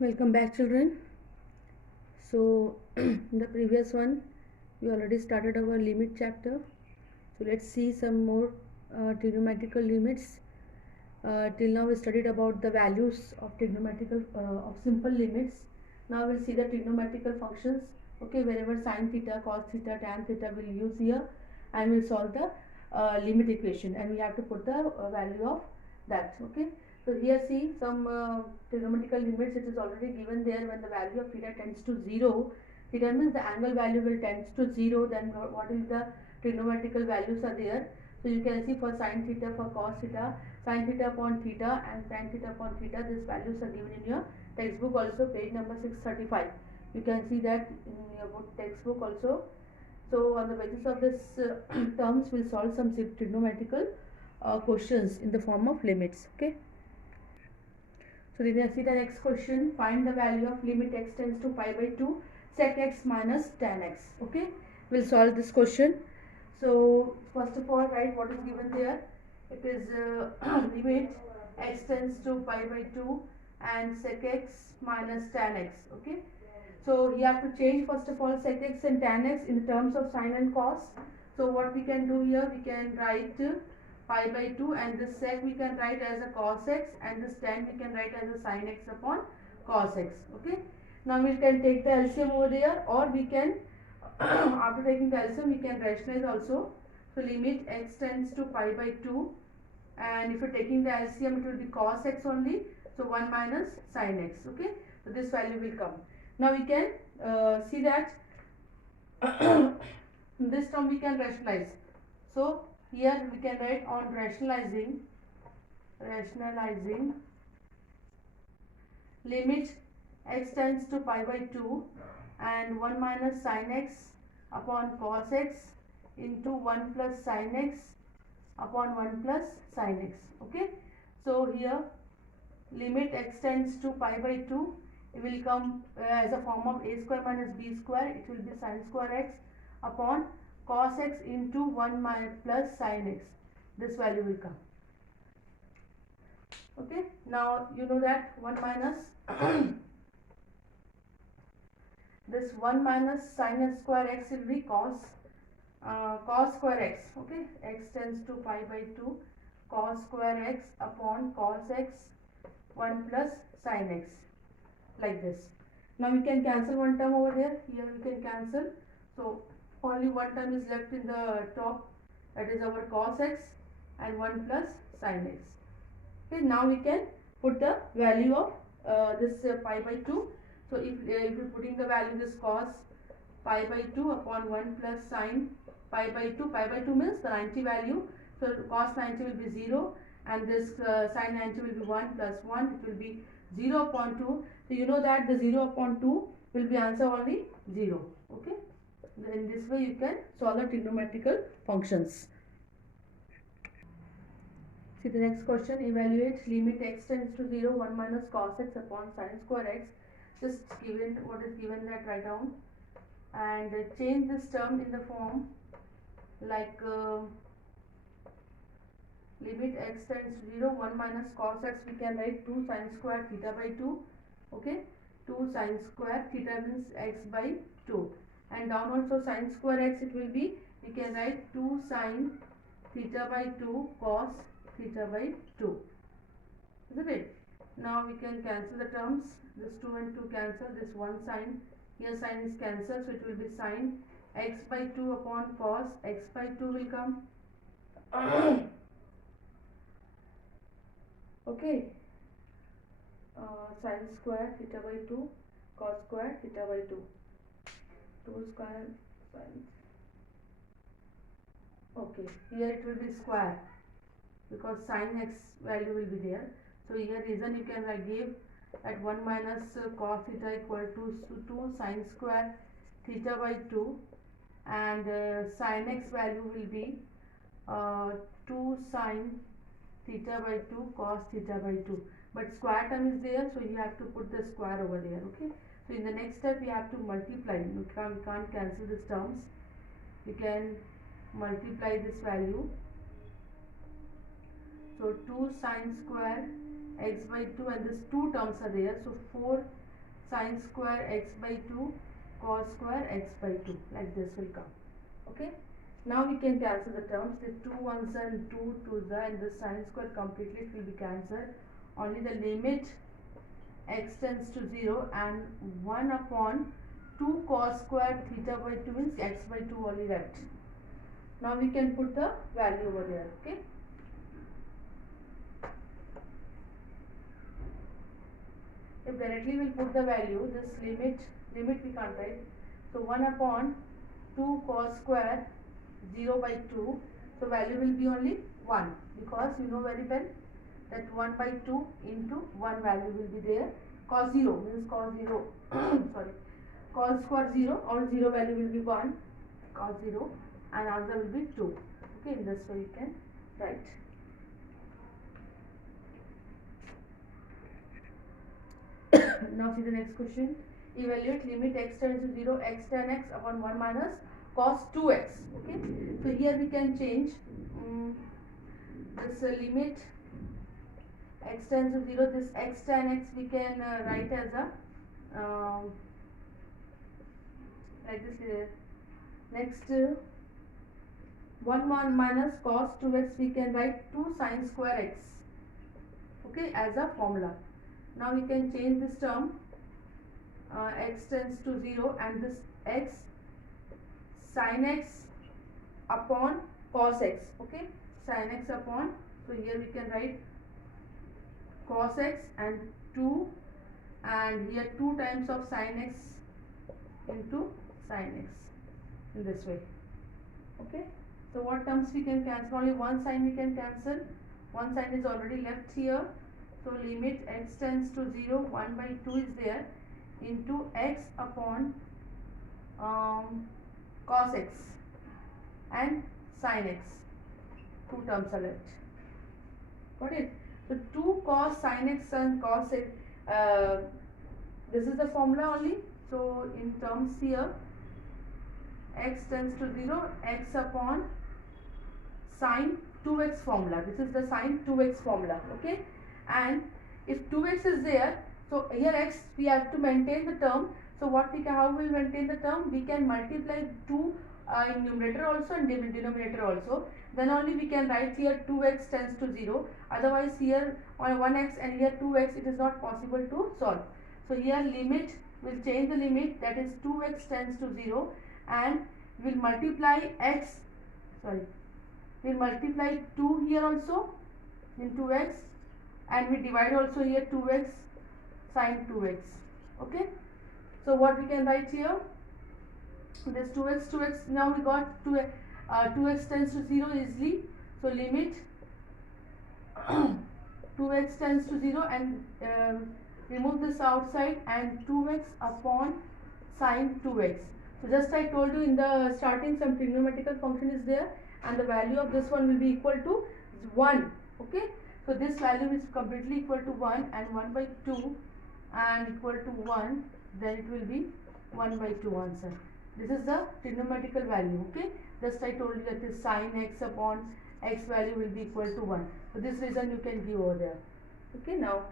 Welcome back, children. So, in the previous one, we already started our limit chapter. So, let's see some more trigonometrical limits. Till now, we studied about the values of trigonometrical of simple limits. Now, we'll see the trigonometrical functions. Okay, wherever sine theta, cos theta, tan theta we'll use here, and we'll solve the limit equation, and we have to put the value of that. Okay. So here see some trigonometrical limits. It is already given there. When the value of theta tends to 0, theta means the angle value will tends to 0. Then what is the trigonometrical values are there? So you can see for sine theta, for cos theta, sine theta upon theta and tan theta upon theta. These values are given in your textbook also, page number 635. You can see that in your book textbook also. So on the basis of this terms, we'll solve some trigonometrical questions in the form of limits. Okay. So let's see the next question. Find the value of limit x tends to pi by 2 sec x minus tan x. Okay, we'll solve this question. So first of all, write what is given there. It is limit x tends to pi by 2 and sec x minus tan x. Okay, so you have to change first of all sec x and tan x in terms of sine and cos. So what we can do here, we can write pi by 2, and this sec we can write as a cos x, and this tan we can write as a sin x upon cos x. Okay, now we can take the LCM over there, or we can after taking the LCM we can rationalize also. So limit x tends to pi by 2, and if you're taking the LCM it will be cos x only, so 1 minus sin x. Okay, so this value will come. Now we can see that this term we can rationalize. So here we can write on rationalizing limit x tends to pi by 2 and 1 minus sin x upon cos x into 1 plus sin x upon 1 plus sin x. Okay, so here limit x tends to pi by 2, it will come as a form of a square minus b square. It will be sin square x upon cos x into 1 plus sin x. This value will come. Okay, now you know that 1 minus this 1 minus sin square x will be cos square x. Okay, x tends to pi by 2 cos square x upon cos x 1 plus sin x, like this. Now we can cancel one term over there. Here we can cancel. So only one term is left in the top, that is our cos x and 1 plus sin x. Okay, now we can put the value of this pi by 2. So if you're putting the value, this cos pi by 2 upon 1 plus sin pi by 2 means the 90 value. So cos 90 will be 0, and this sin 90 will be 1 plus 1, it will be 0 upon 2. So you know that the 0 upon 2 will be answer only 0. Okay, in this way you can solve the trigonometrical functions. See the next question. Evaluate limit x tends to 0 1 minus cos x upon sin square x. Just given what is given, that write down, and change this term in the form like limit x tends to 0 1 minus cos x, we can write 2 sin square theta by 2. Okay, 2 sin square theta means x by 2, and down also sin square x it will be, we can write 2 sin theta by 2 cos theta by 2, isn't it? Now we can cancel the terms. This 2 and 2 cancel, this 1 sin, here sin is cancelled, so it will be sin x by 2 upon cos x by 2 will come. Okay, sin square theta by 2 cos square theta by 2, 2 square sin. Okay, here it will be square because sin x value will be there. So here reason you can give at 1 minus cos theta equal to 2 sin square theta by 2, and sin x value will be 2 sin theta by 2 cos theta by 2, but square term is there, so you have to put the square over there. Okay, so in the next step we have to multiply. We can't cancel these terms. We can multiply this value. So 2 sin square x by 2, and this 2 terms are there, so 4 sine square x by 2 cos square x by 2, like this will come. Okay, now we can cancel the terms. The 2 ones and 2 twos are, and the sine square completely will be cancelled. Only the limit x tends to 0 and 1 upon 2 cos square theta by 2 means x by 2 only left. Now we can put the value over here. Okay, if directly we'll put the value, this limit we can't write. So 1 upon 2 cos square 0 by 2, so value will be only 1, because you know very well that 1 by 2 into 1 value will be there. Cos 0 means cos 0 sorry, cos square 0 or 0 value will be 1, cos 0, and answer will be 2. Okay, in this way you can write. Now see the next question. Evaluate limit x tends to 0 x tan x upon 1 minus cos 2x. Okay, so here we can change this limit x tends to 0, this x tan x we can write as a like this. Next 1 minus cos 2x we can write 2 sine square x, okay, as a formula. Now we can change this term x tends to 0 and this x sin x upon cos x. Okay, sin x upon, so here we can write cos x and 2, and here 2 times of sin x into sin x, in this way. Okay, so what terms we can cancel? Only one sign we can cancel. One sign is already left here. So limit x tends to 0, 1 by 2 is there, into x upon cos x and sin x. 2 terms are left. Got it? So 2 cos sin x and cos x, this is the formula only. So in terms here, x tends to 0, x upon sin 2x formula. This is the sin 2x formula. Okay, and if 2x is there, so here x we have to maintain the term. So what we can, how we will maintain the term? We can multiply 2 in numerator also and denominator also. Then only we can write here 2x tends to 0. Otherwise here on 1x and here 2x, it is not possible to solve. So here limit, will change the limit, that is 2x tends to 0, and we will multiply x, sorry, we will multiply 2 here also into x, and we divide also here 2x sin 2x. Okay, so what we can write here, this 2x, now we got 2x tends to 0 easily. So limit 2x tends to 0 and remove this outside, and 2x upon sin 2x. So just I told you in the starting some trigonometrical function is there, and the value of this one will be equal to 1. Okay, so this value is completely equal to 1, and 1 by 2 and equal to 1, then it will be 1 by 2 answer. This is the trigonometrical value. Okay, just I told you that this sin x upon x value will be equal to 1. So this reason you can give over there. Okay, now